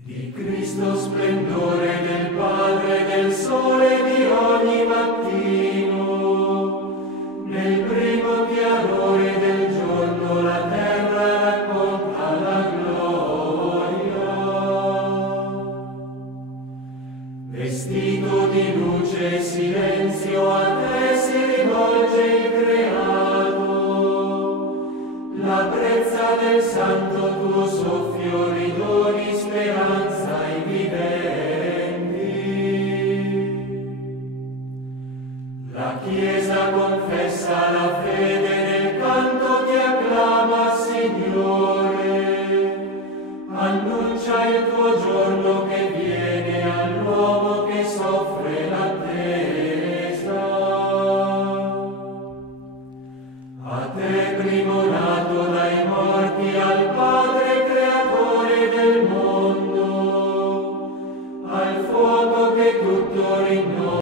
Di Cristo splendore, del Padre, del Sole di ogni mattino, nel primo chiarore del giorno la terra racconta la gloria. Vestito di luce e silenzio, a te si rivolge il creato, la brezza del santo tuo soffio ridoni speranza ai viventi. La Chiesa confessa la fede, nel canto ti acclama, Signore, annuncia il tuo giorno che viene.